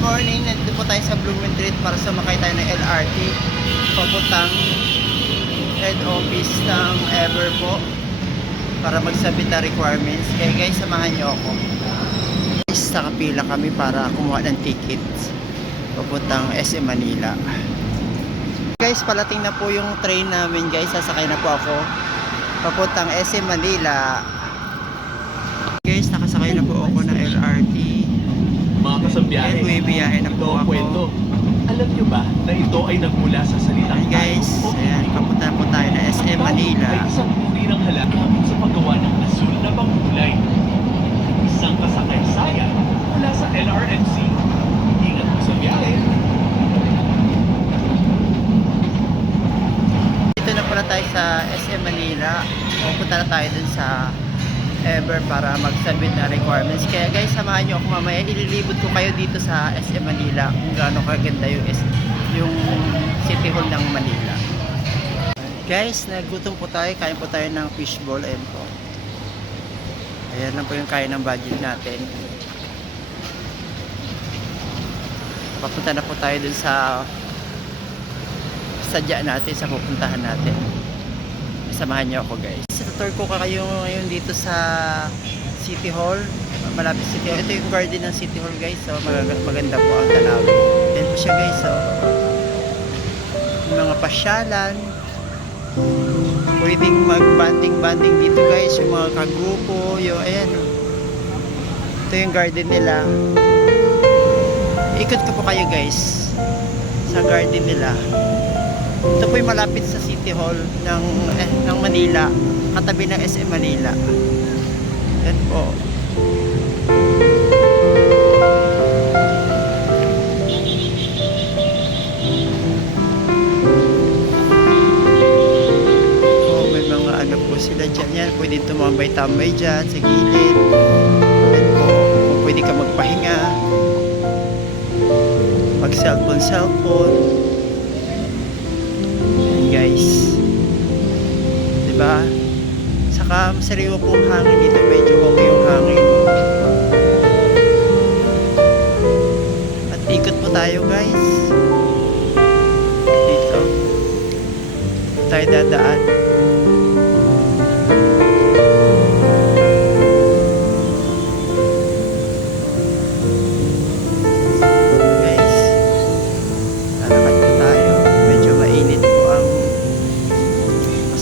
morning, nandito po tayo sa Blooming Street para sumakay tayo ng LRT papuntang head office ng Ever po para magsabit na requirements. Kaya guys, samahan nyo ako. Guys, nakapila kami para kumuha ng tickets papuntang SM Manila. Guys, palating na po yung train namin guys. Sasakay na po ako papuntang SM Manila. Guys, nakasakay na po ako ng LRT. Mga kasambiyahe, biyahe na ito po ang ako. kwento. Alam nyo ba na ito ay nagmula sa salitang Guys, ayan, papunta na po tayo na SM Manila. Ay isang uri ng halagamit sa paggawa ng asul na pangkulay. Isang kasakaysayan mula sa LRMC. Ingat po sa biyahe. Dito na pala tayo sa SM Manila. Pupunta na tayo dun sa Ever para magsabit na requirements. Kaya guys, samahan nyo ako mamaya. Ililibot ko kayo dito sa SM Manila kung gaano kaganda yung City Hall ng Manila. Guys, nagutom po tayo. Kain po tayo ng fishball. Ayan po. Ayan lang po yung kaya ng budget natin. Papunta na po tayo dun sa sadya natin, sa pupuntahan natin. Samahan nyo ako guys. Tour ko kayo ngayon dito sa City Hall, malapit City Hall. Ito yung garden ng City Hall guys, so maganda po ang tanawin. Ayan po siya guys, so yung mga pasyalan, pwedeng mag-banding dito guys, yung mga kagrupo, yung ayan, ito yung garden nila. Ikot ko po kayo guys sa garden nila. Ito po yung malapit sa City Hall ng Manila, katabi ng SM Manila. Yan po. Oh, may mga ano po sila dyan. Yan, pwede tumambay-tambay dyan sa gilid. Yan po, kung pwede ka magpahinga, mag cellphone. Guys, diba? Saka masariwa po ang hangin dito, medyo okay yung hangin. At ikot po tayo guys dito tayo dadaan. Guys, lalakad po tayo, medyo mainit po ang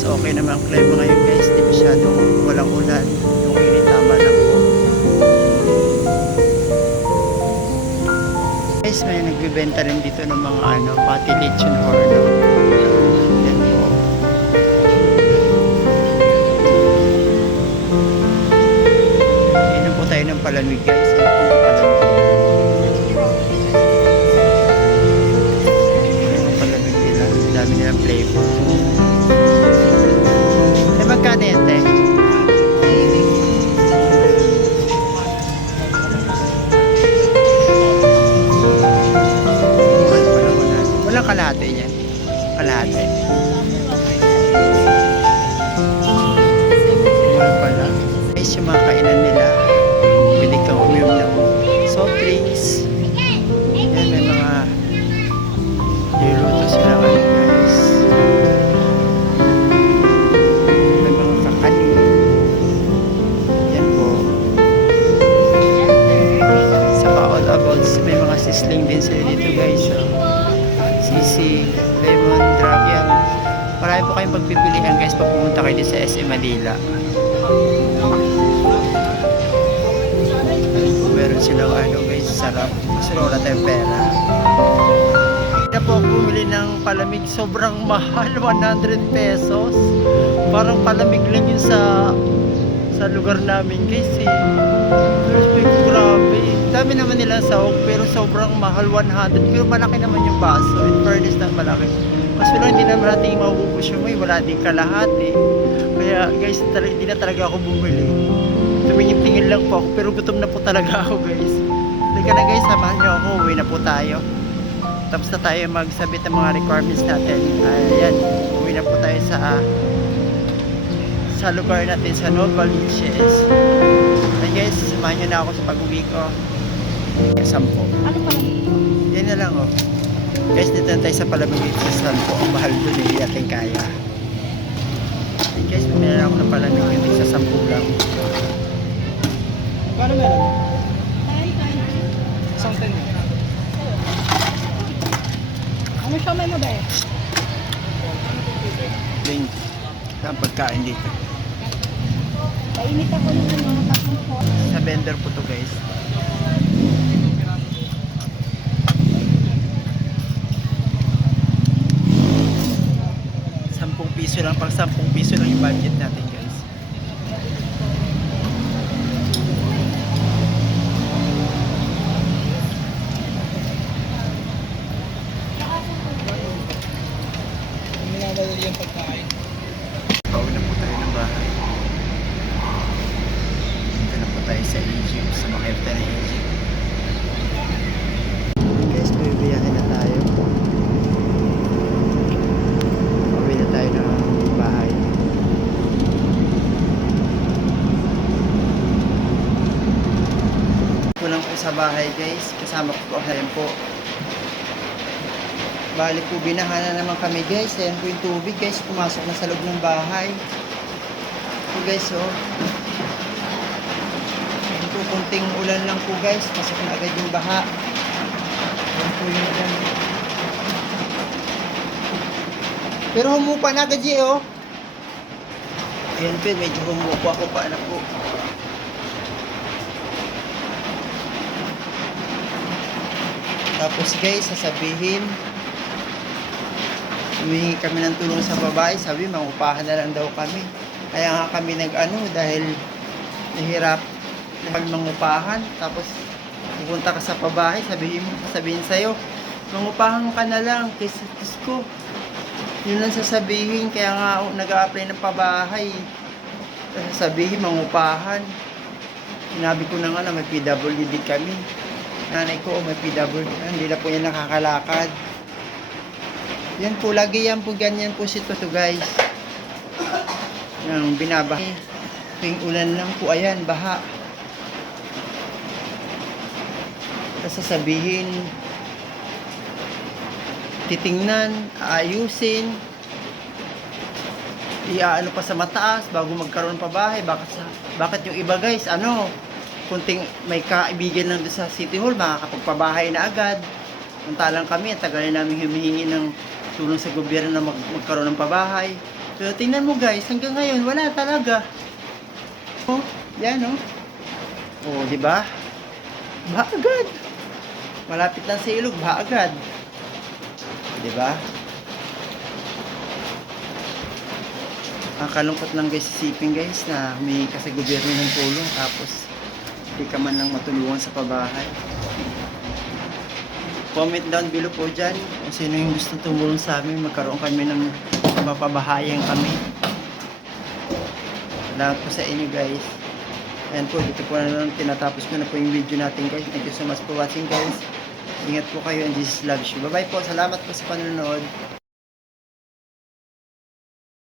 okay naman ang klima ngayon guys, di masyadong walang ulan, yung init tama lang po guys. May nagbibenta rin dito ng mga pati lechon horno. Yan po, inom po tayo ng palamig guys. Yan po yung palamig nila, dami nilang flavor. Magkano yan, te? Walang kalahati yan. Kalahati. Mahal pala. Guys, yung mga kainan nila, pwede kang uminom ng soft drinks. Yan, may mga niluto sila guys. May mga sisling din sila dito guys, so sisig, lemon, drop yan. Marami po kayong pagpipilihan guys pag pumunta kayo sa SM Manila. Meron silang guys, sarap, mas wala tayong pera. Hindi po ako bumili ng palamig, sobrang mahal, 100 pesos. Parang palamig lang yun sa lugar namin guys grabe, dami naman nila sahog pero sobrang mahal, 100, pero malaki naman yung baso. In fairness na malaki, mas wala, hindi naman natin maubos yung wala din kalahati. Kaya guys, hindi na talaga ako bumili, tumingin-tingin lang po ako, pero gutom na po talaga ako guys. Halika na guys, samahan nyo ako, uwi na po tayo. Tapos na tayo magsabit ng mga requirements natin. Ayan, uwi na po tayo sa lugar natin sa Novaliches. Ay guys, samahan nyo na ako sa pag-uwi ko. Sampo. Ano pa naman? Yan na lang oh. Guys, dito na tayo sa Palamig sa Sampo. Ang mahal doon, hindi natin kaya. Hey guys, bumili na ako ng Palamig hindi sa 10 lang. Paano meron? Kain, kain. Isang 10 yun. Ano siya may mo ba eh? Ding. Ang pagkain dito. Painit ako ng mga tatlong po. Sa vendor po to guys. ₱10 lang, pang ₱10 lang yung budget natin guys. Minamadali yung pagkain. Pauwi na po tayo ng bahay. Dito na po tayo sa Egypt, sa makita ng Egypt. Guys, bibiyahin na tayo. Pauwi na tayo ng bahay. Kulang ko sa bahay guys, kasama ko po ayan po. Bali po, binahan na naman kami guys. Ayan po yung tubig guys, pumasok na sa loob ng bahay. Ito guys oh. Ayan po, kunting ulan lang po guys, pasok na agad yung baha. Ayan po yung ulan. Pero humupa na agad oh. Ayan po, medyo humupa ako pa na po. Tapos guys, sasabihin, humingi kami ng tulong sa babae, sabi mangupahan na lang daw kami. Kaya nga kami nag-ano dahil nahirap pag mangupahan. Tapos pupunta ka sa babae, sabihin sa'yo, mangupahan ka na lang, kaysa ko. Yun lang sasabihin, kaya nga nag-a-apply ng pabahay. Sasabihin, mangupahan. Sinabi ko na nga na may PWD kami. Nanay ko, may PWD, hindi na po yan nakakalakad. Yan po, lagi yan po, ganyan po si Toto guys. Yung binabaha. Tuwing ulan lang po, ayan, baha. Tapos sasabihin, titingnan, aayusin, iaano pa sa mataas bago magkaroon pa bahay. Bakit yung iba guys, kunting may kaibigan lang doon sa City Hall, makakapagpabahay na agad. Mantalang kami, ang tagal na namin humihingi ng tulong sa gobyerno na magkaroon ng pabahay. Pero tingnan mo guys, hanggang ngayon wala talaga. Oh, yan oh. Oh, di ba? Baha agad. Malapit lang sa ilog, baha agad. Di ba? Ang kalungkot lang guys, isipin guys na humihingi ka sa gobyerno ng tulong tapos hindi ka man lang matulungan sa pabahay. Comment down below po dyan kung sino yung gusto tumulong sa amin, magkaroon kami ng mapabahayan kami. Salamat po sa inyo guys. Ayan po, dito po na lang tinatapos ko na po yung video natin guys. Thank you so much for watching guys. Ingat po kayo and Jesus loves you. Bye bye po, salamat po sa panonood.